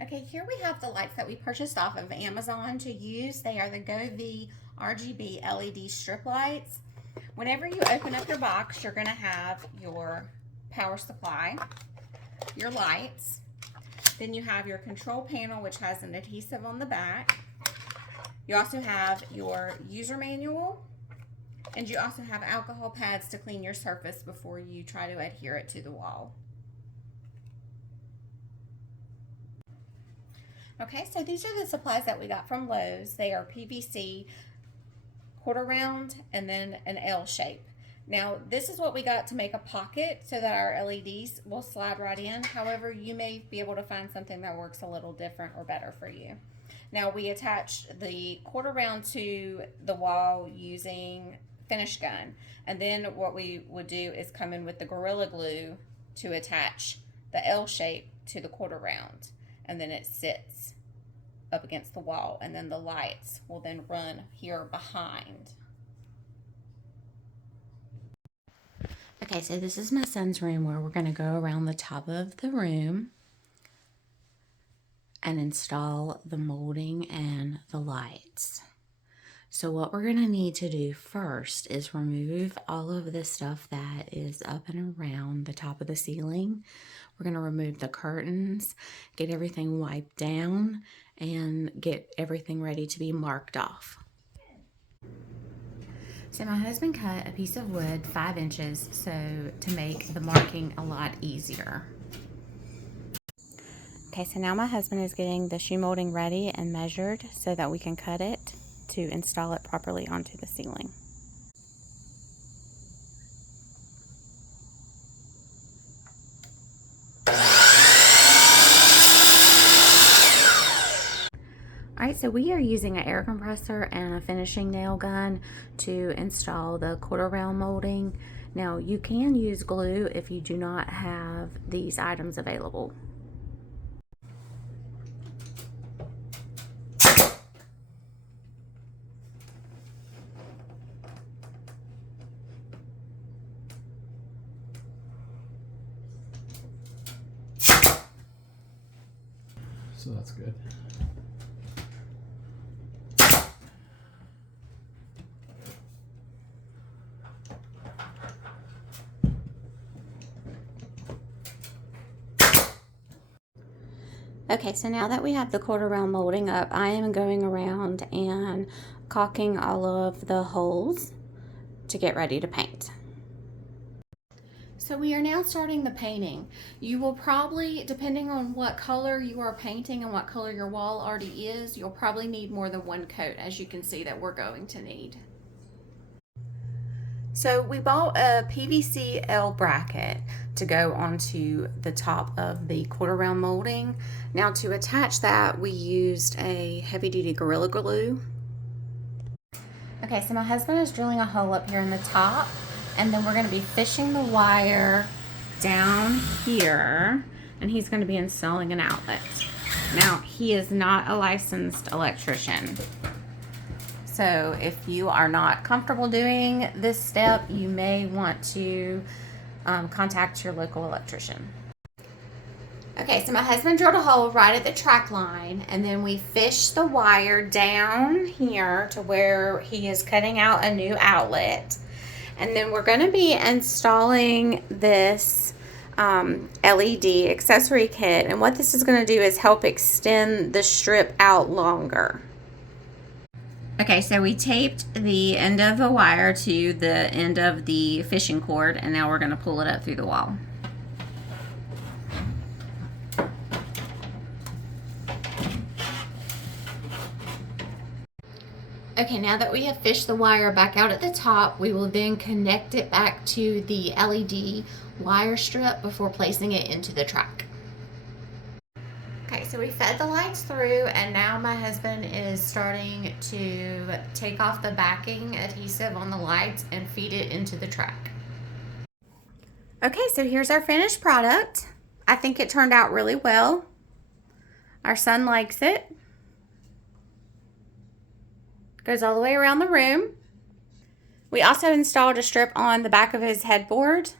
Okay, here we have the lights that we purchased off of Amazon to use. They are the GoV RGB LED strip lights. Whenever you open up your box, you're going to have your power supply, your lights, then you have your control panel, which has an adhesive on the back. You also have your user manual, and you also have alcohol pads to clean your surface before you try to adhere it to the wall. Okay, so these are the supplies that we got from Lowe's. They are PVC, quarter round, and then an L shape. Now, this is what we got to make a pocket so that our LEDs will slide right in. However, you may be able to find something that works a little different or better for you. Now, we attached the quarter round to the wall using finish gun. And then what we would do is come in with the Gorilla Glue to attach the L shape to the quarter round. And then it sits up against the wall, and then the lights will then run here behind. Okay, so this is my son's room where we're going to go around the top of the room and install the molding and the lights. So what we're going to need to do first is remove all of the stuff that is up and around the top of the ceiling. We're going to remove the curtains, get everything wiped down, and get everything ready to be marked off. So my husband cut a piece of wood 5 inches to make the marking a lot easier. Okay, so now my husband is getting the shoe molding ready and measured so that we can cut it to install it properly onto the ceiling. Alright, so we are using an air compressor and a finishing nail gun to install the quarter round molding. Now, you can use glue if you do not have these items available. So that's good. Okay, so now that we have the quarter round molding up, I am going around and caulking all of the holes to get ready to paint. So we are now starting the painting. You will probably, depending on what color you are painting and what color your wall already is, you'll probably need more than one coat, as you can see that we're going to need. So we bought a PVC L bracket to go onto the top of the quarter round molding. Now to attach that, we used a heavy duty Gorilla Glue. Okay, so my husband is drilling a hole up here in the top, and then we're going to be fishing the wire down here, and he's going to be installing an outlet. Now, he is not a licensed electrician. So if you are not comfortable doing this step, you may want to contact your local electrician. Okay, so my husband drilled a hole right at the track line, and then we fished the wire down here to where he is cutting out a new outlet. And then we're going to be installing this LED accessory kit, and what this is going to do is help extend the strip out longer. Okay, so we taped the end of the wire to the end of the fishing cord, and now we're going to pull it up through the wall. Okay, now that we have fished the wire back out at the top, we will then connect it back to the LED wire strip before placing it into the track. Okay, so we fed the lights through, and now my husband is starting to take off the backing adhesive on the lights and feed it into the track. Okay, so here's our finished product. I think it turned out really well. Our son likes it. Goes all the way around the room. We also installed a strip on the back of his headboard